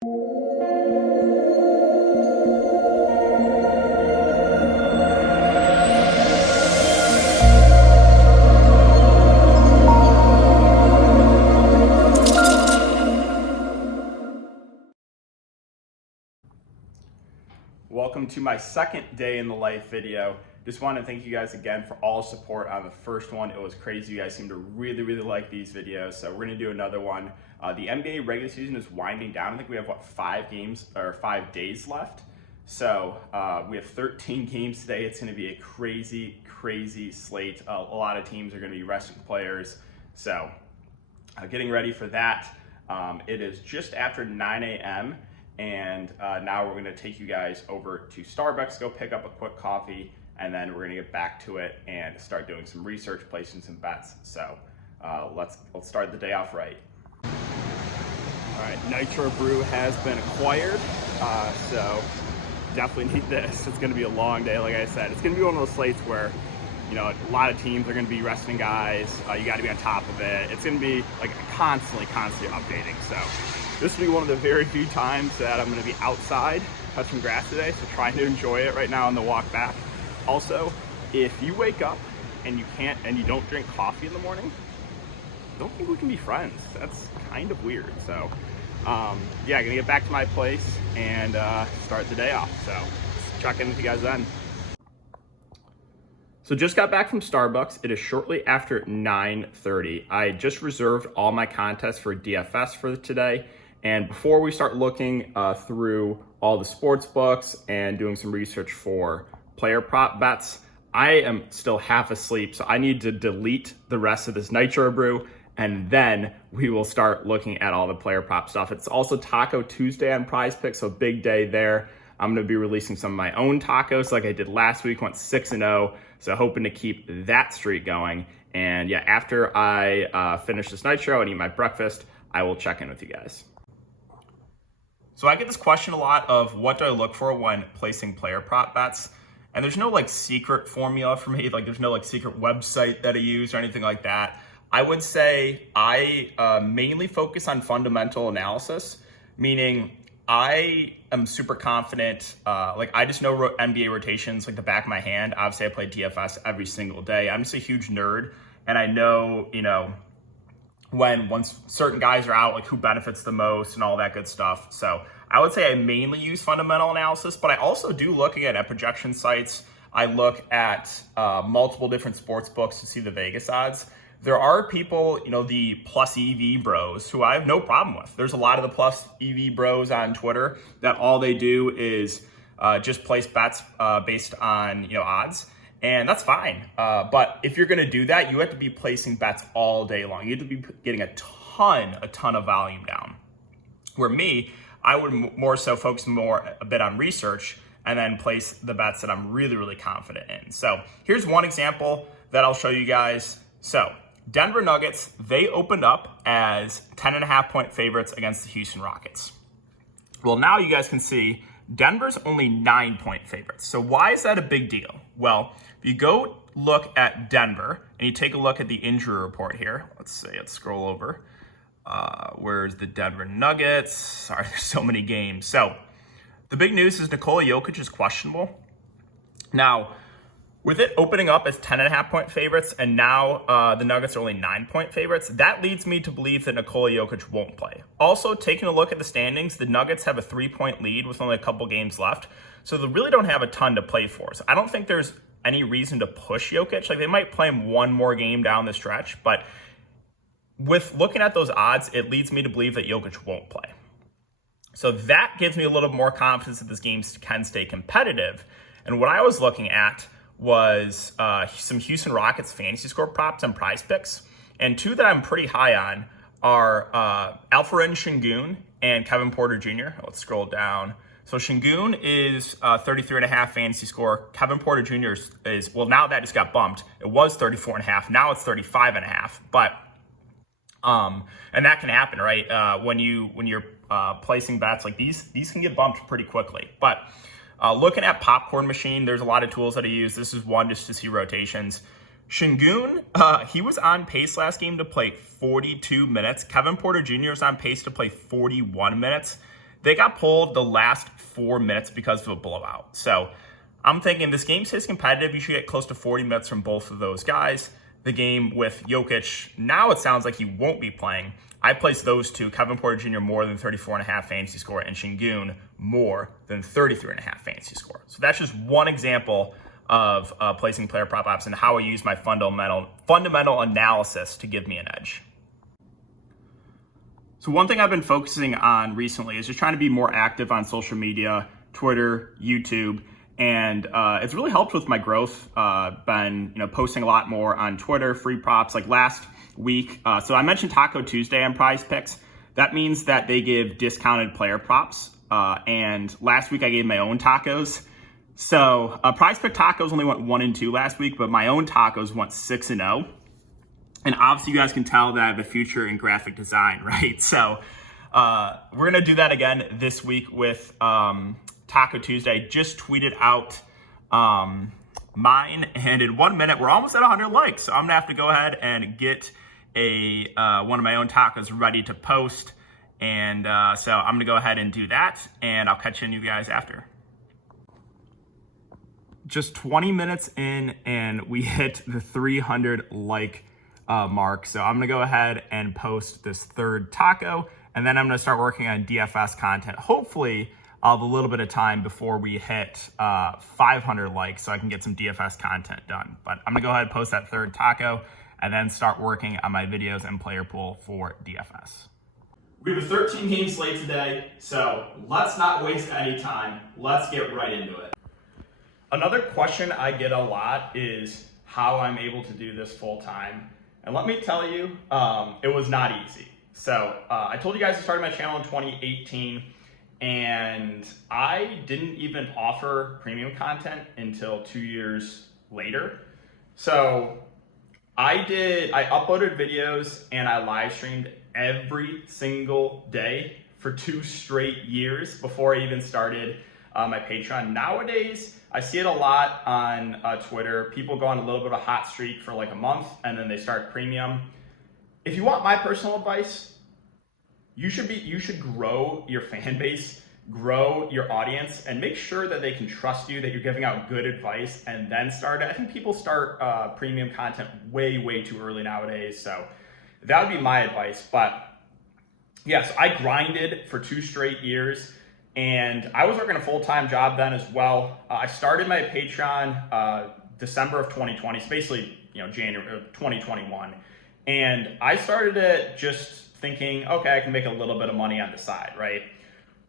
Welcome to my second day in the life video. Just want to thank you guys again for all support on the first one. It was crazy. You guys seem to really like these videos. So we're going to do another one. The NBA regular season is winding down. I think we have, 5 days left. So we have 13 games today. It's going to be a crazy slate. A lot of teams are going to be resting players. So getting ready for that. It is just after 9 a.m. And now we're gonna take you guys over to Starbucks, go pick up a quick coffee, and then we're gonna get back to it and start doing some research, placing some bets. So let's start the day off right. All right, Nitro Brew has been acquired, so definitely need this. It's gonna be a long day, like I said. It's gonna be one of those slates where, you know, a lot of teams are gonna be resting guys. You gotta be on top of it. It's gonna be like constantly updating, so. This will be one of the very few times that I'm going to be outside touching grass today, so trying to enjoy it right now on the walk back. Also, if you wake up and you don't drink coffee in the morning, I don't think we can be friends. That's kind of weird. So, yeah, gonna get back to my place and start the day off. So, check in with you guys then. So just got back from Starbucks. It is shortly after 9:30. I just reserved all my contests for DFS for today. And before we start looking through all the sports books and doing some research for player prop bets, I am still half asleep. So I need to delete the rest of this Nitro Brew, and then we will start looking at all the player prop stuff. It's also Taco Tuesday on Prize Picks, so big day there. I'm going to be releasing some of my own tacos like I did last week, went 6-0. So hoping to keep that streak going. And yeah, after I finish this Nitro and eat my breakfast, I will check in with you guys. So I get this question a lot of what do I look for when placing player prop bets? And there's no secret formula for me. There's no secret website that I use or anything like that. I would say I mainly focus on fundamental analysis, meaning I am super confident. I just know NBA rotations like the back of my hand. Obviously, I play DFS every single day. I'm just a huge nerd, and I know, once certain guys are out, who benefits the most and all that good stuff. So I would say I mainly use fundamental analysis, but I also do look at projection sites. I look at multiple different sports books to see the Vegas odds. There are people, the plus EV bros who I have no problem with. There's a lot of the plus EV bros on Twitter that all they do is just place bets based on, odds. And that's fine. But if you're going to do that, you have to be placing bets all day long. You have to be getting a ton of volume down. Where me, I would more so focus a bit on research and then place the bets that I'm really confident in. So here's one example that I'll show you guys. So Denver Nuggets, they opened up as 10.5 point favorites against the Houston Rockets. Well, now you guys can see Denver's only 9 point favorites. So why is that a big deal? Well, if you go look at Denver and you take a look at the injury report here, let's scroll over. Where's the Denver Nuggets? Sorry, there's so many games. So the big news is Nikola Jokic is questionable. Now, with it opening up as 10.5 point favorites and now the Nuggets are only 9 point favorites, that leads me to believe that Nikola Jokic won't play. Also, taking a look at the standings, the Nuggets have a 3-point lead with only a couple games left. So they really don't have a ton to play for. So I don't think there's any reason to push Jokic. They might play him one more game down the stretch, but with looking at those odds, it leads me to believe that Jokic won't play. So that gives me a little more confidence that this game can stay competitive. And what I was looking at was some Houston Rockets fantasy score props and Prize Picks. And two that I'm pretty high on are Alperen Sengun and Kevin Porter Jr. Let's scroll down. So Sengun is 33.5 fantasy score. Kevin Porter Jr. is, well, now that just got bumped. It was 34.5. Now it's 35.5. But and that can happen, right? When you're placing bets like these can get bumped pretty quickly. But looking at Popcorn Machine, there's a lot of tools that I use. This is one just to see rotations. Sengun, he was on pace last game to play 42 minutes. Kevin Porter Jr. is on pace to play 41 minutes. they got pulled the last 4 minutes because of a blowout. So I'm thinking this game stays competitive. You should get close to 40 minutes from both of those guys. The game with Jokic, now it sounds like he won't be playing. I placed those two, Kevin Porter Jr. more than 34.5 fantasy score, and Şengün more than 33.5 fantasy score. So that's just one example of placing player prop options and how I use my fundamental analysis to give me an edge. So one thing I've been focusing on recently is just trying to be more active on social media, Twitter, YouTube, and it's really helped with my growth. Been posting a lot more on Twitter, free props like last week. So I mentioned Taco Tuesday on Prize Picks. That means that they give discounted player props. And last week I gave my own tacos. So Prize Pick tacos only went 1-2 last week, but my own tacos went 6-0. And obviously you guys can tell that I have a future in graphic design, right? So we're gonna do that again this week with Taco Tuesday. Just tweeted out mine, and in 1 minute we're almost at 100 likes. So I'm gonna have to go ahead and get one of my own tacos ready to post, and so I'm gonna go ahead and do that, and I'll catch you guys after. Just 20 minutes in, and we hit the 300 like mark. So I'm gonna go ahead and post this third taco, and then I'm gonna start working on DFS content. Hopefully I'll have a little bit of time before we hit 500 likes so I can get some DFS content done. But I'm gonna go ahead and post that third taco and then start working on my videos and player pool for DFS. We have a 13 game slate today, so let's not waste any time. Let's get right into it. Another question I get a lot is how I'm able to do this full time. And let me tell you, it was not easy. So I told you guys I started my channel in 2018, and I didn't even offer premium content until 2 years later. So I uploaded videos and I live streamed every single day for 2 straight years before I even started my Patreon. Nowadays, I see it a lot on Twitter. People go on a little bit of a hot streak for like a month and then they start premium. If you want my personal advice, you should grow your fan base, grow your audience, and make sure that they can trust you, that you're giving out good advice, and then start it. I think people start premium content way too early nowadays. So that would be my advice. But yes, I grinded for 2 straight years. And I was working a full-time job then as well. I started my Patreon December of 2020, so basically, January of 2021. And I started it just thinking, okay, I can make a little bit of money on the side, right?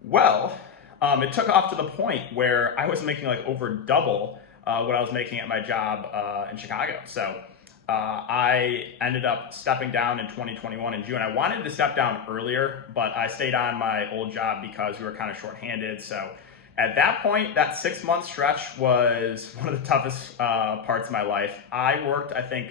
Well, it took off to the point where I was making like over double what I was making at my job in Chicago. So I ended up stepping down in 2021 in June. I wanted to step down earlier, but I stayed on my old job because we were kind of shorthanded. So at that point, that 6-month stretch was one of the toughest parts of my life. I worked, I think,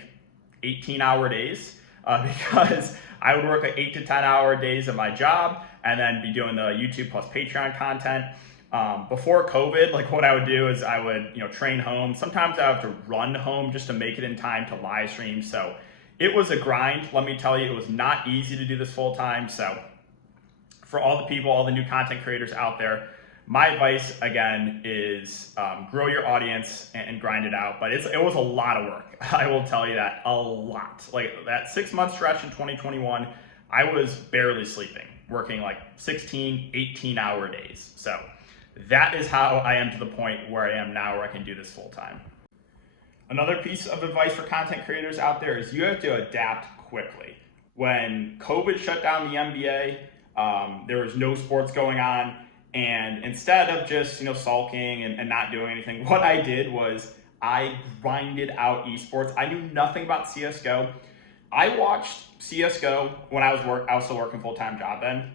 18-hour days because I would work 8 to 10-hour days at my job and then be doing the YouTube plus Patreon content. Before COVID, like what I would do is I would, train home. Sometimes I have to run home just to make it in time to live stream. So it was a grind. Let me tell you, it was not easy to do this full time. So for all the people, all the new content creators out there, my advice again is grow your audience and grind it out. But it was a lot of work. I will tell you that, a lot. Like that 6-month stretch in 2021, I was barely sleeping, working like 16, 18-hour days. So that is how I am to the point where I am now, where I can do this full time. Another piece of advice for content creators out there is you have to adapt quickly. When COVID shut down the NBA, there was no sports going on. And instead of just, sulking and not doing anything, what I did was I grinded out esports. I knew nothing about CSGO. I watched CSGO when I was still working full-time job then.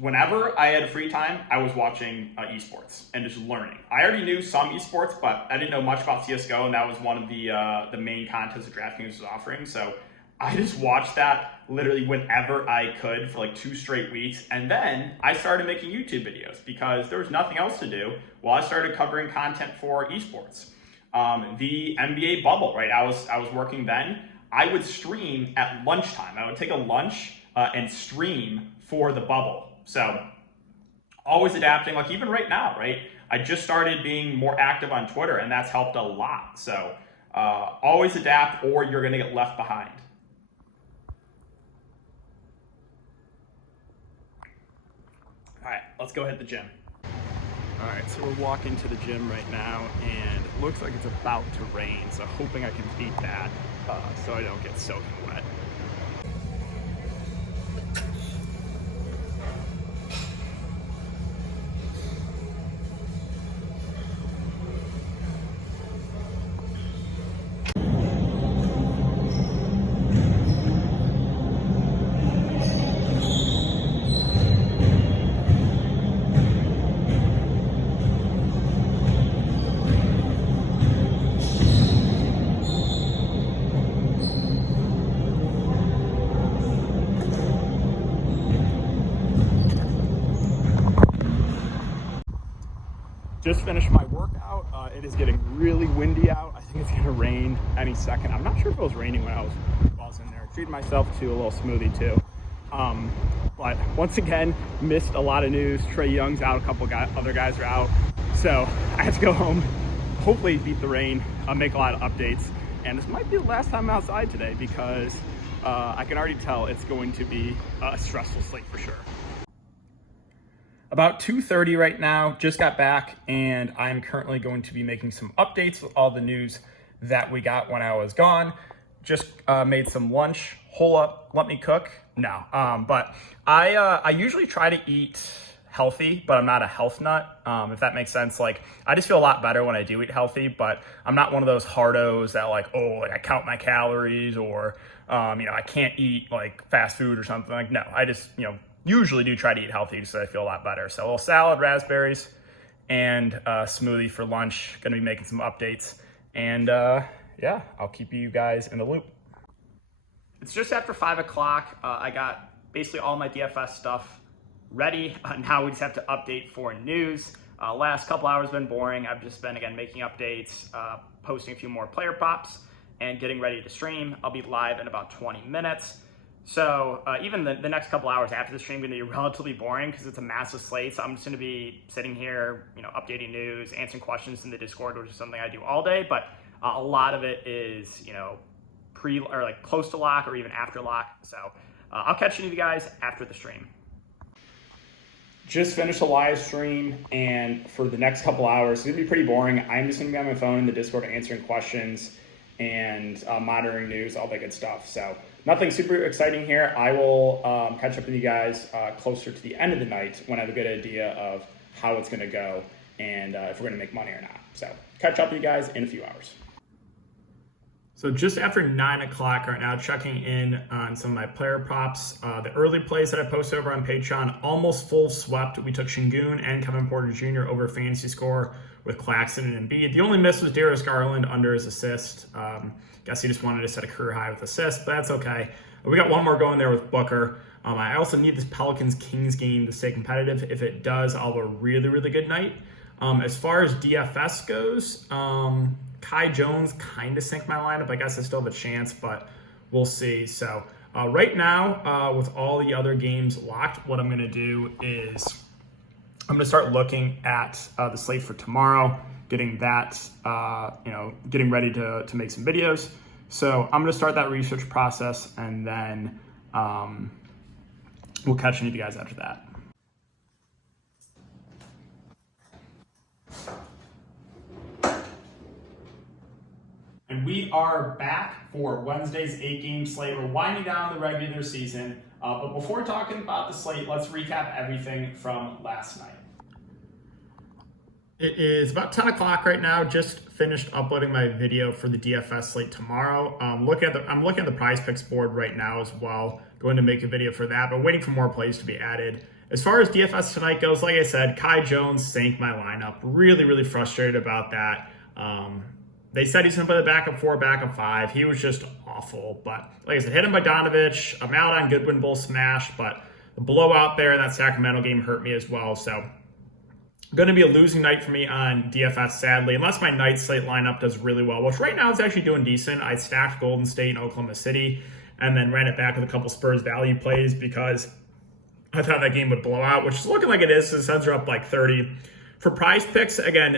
Whenever I had free time, I was watching esports and just learning. I already knew some esports, but I didn't know much about CSGO, and that was one of the main contests that DraftKings was offering. So I just watched that literally whenever I could for like 2 straight weeks. And then I started making YouTube videos because there was nothing else to do while I started covering content for esports. The NBA bubble, right? I was working then. I would stream at lunchtime. I would take a lunch and stream for the bubble. So always adapting, like even right now, right? I just started being more active on Twitter, and that's helped a lot. So always adapt, or you're going to get left behind. All right, let's go hit the gym. All right, so we're walking to the gym right now, and it looks like it's about to rain, so hoping I can beat that so I don't get soaking wet. Just finished my workout. It is getting really windy out. I think it's gonna rain any second. I'm not sure if it was raining when I was in there. Treated myself to a little smoothie too. But once again, missed a lot of news. Trae Young's out, a couple other guys are out. So I have to go home, hopefully beat the rain, make a lot of updates. And this might be the last time I'm outside today because I can already tell it's going to be a stressful slate for sure. About 2:30 right now, just got back, and I'm currently going to be making some updates with all the news that we got when I was gone. Just made some lunch. Hold up, let me cook. No, but I usually try to eat healthy, but I'm not a health nut, if that makes sense. Like, I just feel a lot better when I do eat healthy, but I'm not one of those hardos that like I count my calories or, I can't eat like fast food or something. Like, no, I just, usually do try to eat healthy just so I feel a lot better. So a little salad, raspberries, and a smoothie for lunch. Gonna be making some updates. And yeah, I'll keep you guys in the loop. It's just after 5 o'clock. I got basically all my DFS stuff ready. Now we just have to update for news. Last couple hours been boring. I've just been, again, making updates, posting a few more player props, and getting ready to stream. I'll be live in about 20 minutes. So even the next couple hours after the stream are going to be relatively boring because it's a massive slate. So I'm just going to be sitting here, updating news, answering questions in the Discord, which is something I do all day. But a lot of it is, pre or like close to lock or even after lock. So I'll catch you guys after the stream. Just finished a live stream, and for the next couple hours, it's going to be pretty boring. I'm just going to be on my phone in the Discord answering questions and monitoring news, all that good stuff. So nothing super exciting here. I will catch up with you guys closer to the end of the night when I have a good idea of how it's going to go and if we're going to make money or not. So catch up with you guys in a few hours. So just after 9 o'clock right now, checking in on some of my player props. The early plays that I posted over on Patreon, almost full swept. We took Şengün and Kevin Porter Jr. over fantasy score with Claxton and Embiid. The only miss was Darius Garland under his assist. Guess he just wanted to set a career high with assists, but that's okay. We got one more going there with Booker. I also need this Pelicans-Kings game to stay competitive. If it does, I'll have a really, really good night. As far as DFS goes, Kai Jones kind of sank my lineup. I guess I still have a chance, but we'll see. So right now, with all the other games locked, what I'm going to do is I'm going to start looking at the slate for tomorrow, getting that, getting ready to make some videos. So I'm going to start that research process, and then we'll catch any of you guys after that. And we are back for Wednesday's 8-game slate. We're winding down the regular season. But before talking about the slate, let's recap everything from last night. It is about 10 o'clock right now. Just finished uploading my video for the DFS slate tomorrow. I'm looking at the prize picks board right now as well. Going to make a video for that, but waiting for more plays to be added. As far as DFS tonight goes, like I said, Kai Jones sank my lineup. Really, really frustrated about that. They said he's going to play the backup 4, backup 5. He was just awful. But like I said, hit him by Donovich. I'm out on Goodwin, both smashed. But the blowout there in that Sacramento game hurt me as well. So going to be a losing night for me on DFS, sadly, unless my night slate lineup does really well, which right now is actually doing decent. I stacked Golden State and Oklahoma City and then ran it back with a couple Spurs value plays because I thought that game would blow out, which is looking like it is. The Suns are up like 30. For prize picks, again,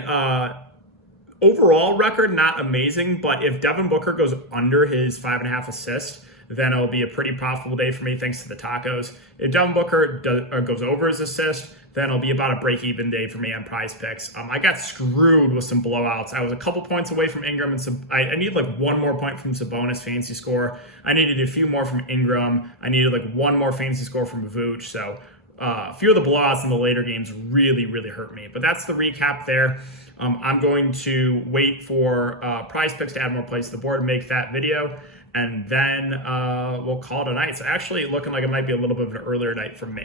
overall record, not amazing, but if Devin Booker goes under his 5.5 assists, then it'll be a pretty profitable day for me thanks to the tacos. If Devin Booker goes over his assist, then it'll be about a break-even day for me on prize picks. I got screwed with some blowouts. I was a couple points away from Ingram, and I needed like one more point from Sabonis fantasy score. I needed a few more from Ingram. I needed like one more fantasy score from Vooch. So a few of the blowouts in the later games really, really hurt me. But that's the recap there. I'm going to wait for prize picks to add more plays to the board and make that video. And then we'll call it a night. It's actually looking like it might be a little bit of an earlier night for me.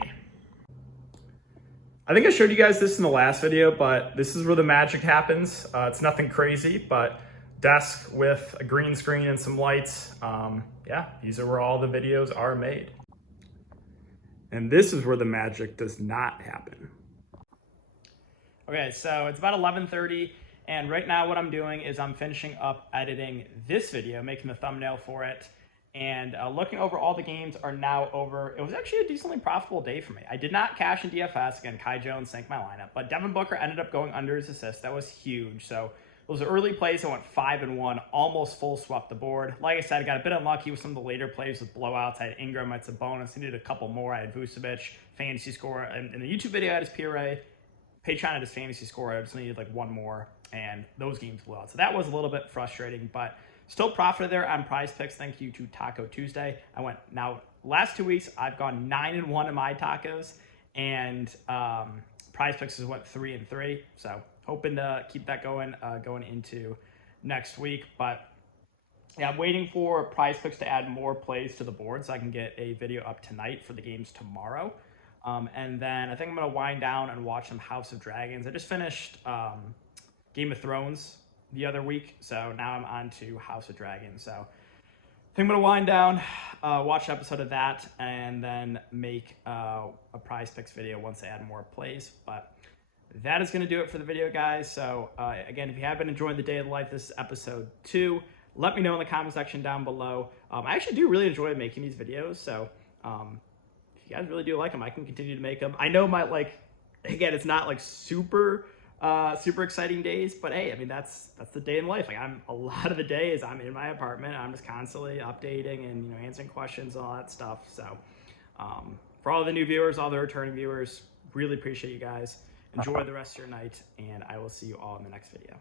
I think I showed you guys this in the last video, but this is where the magic happens. It's nothing crazy, but desk with a green screen and some lights. Yeah, these are where all the videos are made. And this is where the magic does not happen. Okay, so it's about 11:30, and right now what I'm doing is I'm finishing up editing this video, making the thumbnail for it, and looking over all the games are now over. It was actually a decently profitable day for me. I did not cash in DFS. Again, Kai Jones sank my lineup, but Devin Booker ended up going under his assist. That was huge. So those early plays, I went 5-1, almost full swept the board. Like I said, I got a bit unlucky with some of the later plays with blowouts. I had Ingram, I had Sabonis, I needed a couple more. I had Vucevic, fantasy score. And in the YouTube video, I had his PRA. Patreon had his fantasy score. I just needed like one more, and those games blew out. So that was a little bit frustrating, but still profited there on prize picks. Thank you to Taco Tuesday. I went now last 2 weeks. I've gone 9-1 in my tacos, and prize picks has went 3-3. So hoping to keep that going into next week. But yeah, I'm waiting for prize picks to add more plays to the board so I can get a video up tonight for the games tomorrow. And then I think I'm going to wind down and watch some House of Dragons. I just finished Game of Thrones the other week, so now I'm on to House of Dragons. So I think I'm going to wind down, watch an episode of that, and then make a prize picks video once I add more plays. But that is going to do it for the video, guys. So again, if you have been enjoying the day of the life, this is episode 2. Let me know in the comment section down below. I actually do really enjoy making these videos, so if you guys really do like them, I can continue to make them. I know again, it's not like super exciting days, but hey, I mean, that's the day in life. Like a lot of the day is I'm in my apartment. I'm just constantly updating and answering questions and all that stuff. So for all the new viewers, all the returning viewers, really appreciate you guys. Enjoy the rest of your night, and I will see you all in the next video.